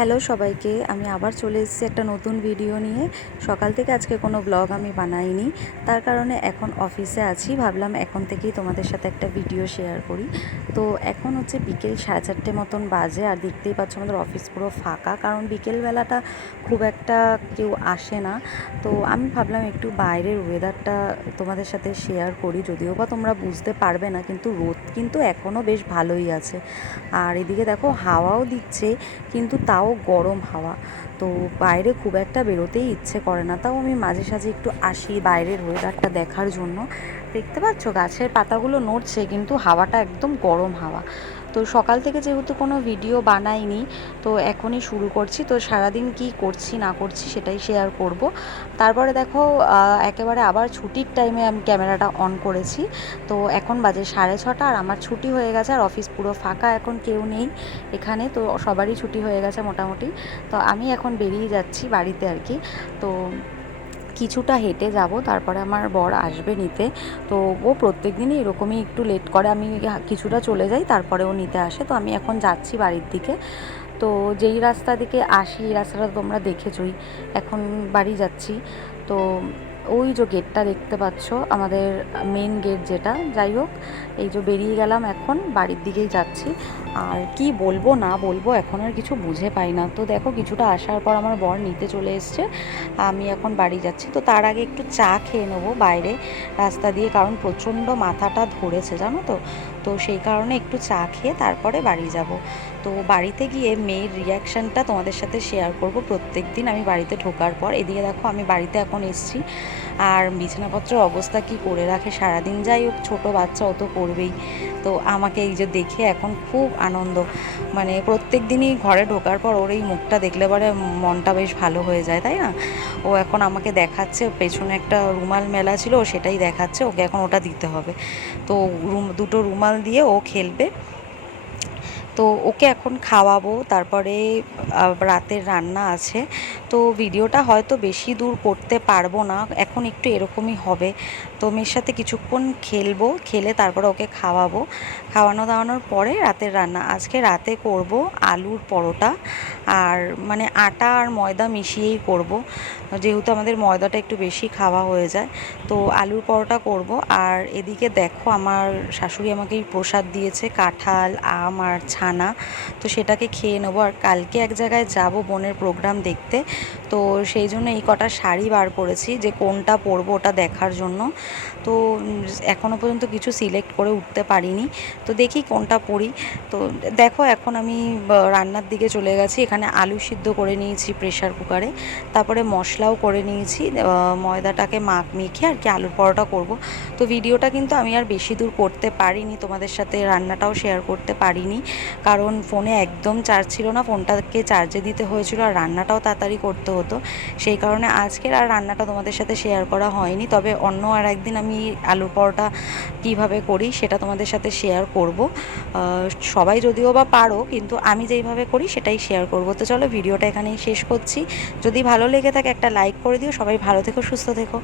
Hello সবাইকে, আমি আবার চলে এসেছি একটা নতুন ভিডিও নিয়ে। সকাল থেকে আজকে কোনো ব্লগ আমি বানাইনি, তার কারণে এখন অফিসে আছি। ভাবলাম এখন থেকেই তোমাদের সাথে একটা ভিডিও শেয়ার করি। তো এখন হচ্ছে বিকেল সাড়ে চারটে মতন বাজে, আর দেখতেই পাচ্ছ আমাদের অফিস পুরো ফাঁকা, কারণ বিকেলবেলাটা খুব একটা কেউ আসে না। তো আমি ভাবলাম একটু বাইরের ওয়েদারটা তোমাদের সাথে শেয়ার করি, যদিও বা তোমরা বুঝতে পারবে না, কিন্তু রোদ কিন্তু এখনও বেশ ভালোই আছে। আর এদিকে দেখো, হাওয়াও দিচ্ছে, কিন্তু তাও গরম হাওয়া। তো বাইরে খুব একটা বেরোতেই ইচ্ছে করে না। তাও আমি মাঝে সাঝে একটু আসি বাইরের ওয়েদারটা দেখার জন্য। দেখতে পাচ্ছ গাছের পাতাগুলো নড়ছে কিন্তু হাওয়াটা একদম গরম হাওয়া। তো সকাল থেকে যেহেতু কোনো ভিডিও বানাইনি, তো এখনই শুরু করছি। তো সারাদিন কি করছি, না করছি সেটাই শেয়ার করব। তারপরে দেখো একেবারে আবার ছুটির টাইমে আমি ক্যামেরাটা অন করেছি। তো এখন বাজে সাড়ে ছটা আর আমার ছুটি হয়ে গেছে আর অফিস পুরো ফাঁকা, এখন কেউ নেই এখানে। তো সবারই ছুটি হয়ে গেছে মোটামুটি। তো আমি এখন বেরিয়ে যাচ্ছি বাড়িতে আর কি। তো কিছুটা হেঁটে যাব, তারপরে আমার বর আসবে নিতে। তো ও প্রত্যেক দিনই এরকমই একটু লেট করে, আমি কিছুটা চলে যাই, তারপরে ও নিতে আসে। তো আমি এখন যাচ্ছি বাড়ির দিকে। তো যেই রাস্তা দিকে আসি, এই রাস্তাটা তোমরা দেখেছই, এখন বাড়ি যাচ্ছি। তো ওই যে গেটটা দেখতে পাচ্ছ, আমাদের মেন গেট যেটা, যাই হোক, এই যে বেরিয়ে গেলাম এখন, বাড়ির দিকেই যাচ্ছি। আর কি বলব, না বলব, এখন আর কিছু বুঝে পাই না। তো দেখো, কিছুটা আসার পর আমার বর নিতে চলে এসছে। আমি এখন বাড়ি যাচ্ছি। তো তার আগে একটু চা খেয়ে নেব বাইরে রাস্তা দিয়ে, কারণ প্রচণ্ড মাথাটা ধরেছে, জানো তো? তো সেই কারণে একটু চা খেয়ে তারপরে বাড়ি যাব। তো বাড়িতে গিয়ে মেয়ের রিয়াকশানটা তোমাদের সাথে শেয়ার করব। প্রত্যেক দিন আমি বাড়িতে ঢোকার পর, এদিকে দেখো, আমি বাড়িতে এখন এসছি। আর বিছানাপত্রের অবস্থা কি করে রাখে? সারাদিন যাই হোক, ছোটো বাচ্চা অত করবেই। তো আমাকে এই যে দেখে এখন খুব আনন্দ। মানে প্রত্যেক দিনই ঘরে ঢোকার পর ওর এই মুখটা দেখলে পরে মনটা বেশ ভালো হয়ে যায়, তাই না? ও এখন আমাকে দেখাচ্ছে, পেছনে একটা রুমাল মেলা ছিল সেটাই দেখাচ্ছে, ওকে এখন ওটা দিতে হবে। তো রুম, দুটো রুমাল দিয়ে ও খেলবে। তো ওকে এখন খাওয়াবো, তারপরে রাতের রান্না আছে। তো ভিডিওটা হয়তো বেশি দূর করতে পারব না, এখন একটু এরকমই হবে। তো মেয়ের সাথে কিছুক্ষণ খেলব, খেলে তারপরে ওকে খাওয়াবো। খাওয়ানো দাওয়ানোর পরে রাতের রান্না। আজকে রাতে করব আলুর পরোটা, আর মানে আটা আর ময়দা মিশিয়েই করব। যেহেতু আমাদের ময়দাটা একটু বেশি খাওয়া হয়ে যায়, তো আলুর পরোটা করব। আর এদিকে দেখো আমার শাশুড়ি আমাকে প্রসাদ দিয়েছে, কাঁঠাল, আম আর ছানা। তো সেটাকে খেয়ে নেব। আর কালকে এক জায়গায় যাব বোনের প্রোগ্রাম দেখতে। তো সেই জন্য এই কটা শাড়ি বার করেছি যে কোনটা পরবো ওটা দেখার জন্য। তো এখনও পর্যন্ত কিছু সিলেক্ট করে উঠতে পারিনি। তো দেখি কোনটা পরি। তো দেখো এখন আমি রান্নার দিকে চলে গেছি। এখানে আলু সিদ্ধ করে নিয়েছি প্রেশার কুকারে। তারপরে মশলাও করে নিয়েছি। ময়দাটাকে মাখ মেখে আর কি আলুর পরোটা করব। তো ভিডিওটা কিন্তু আমি আর বেশি দূর করতে পারিনি, তোমাদের সাথে রান্নাটাও শেয়ার করতে পারিনি। কারণ ফোনে একদম চার্জ ছিল না, ফোনটাকে চার্জে দিতে হয়েছিল আর রান্নাটাও তাড়াতাড়ি করতে হতো। সেই কারণে আজকের আর রান্নাটা তোমাদের সাথে শেয়ার করা হয়নি। তবে অন্য আর একদিন আমি আলুর পরোটা কীভাবে করি সেটা তোমাদের সাথে শেয়ার করব। সবাই যদিও বা পারো, কিন্তু আমি যেইভাবে করি সেটাই শেয়ার করব। তো চলো ভিডিওটা এখানেই শেষ করছি। যদি ভালো লেগে থাকে একটা লাইক করে দিও। সবাই ভালো থেকো সুস্থ থেকো।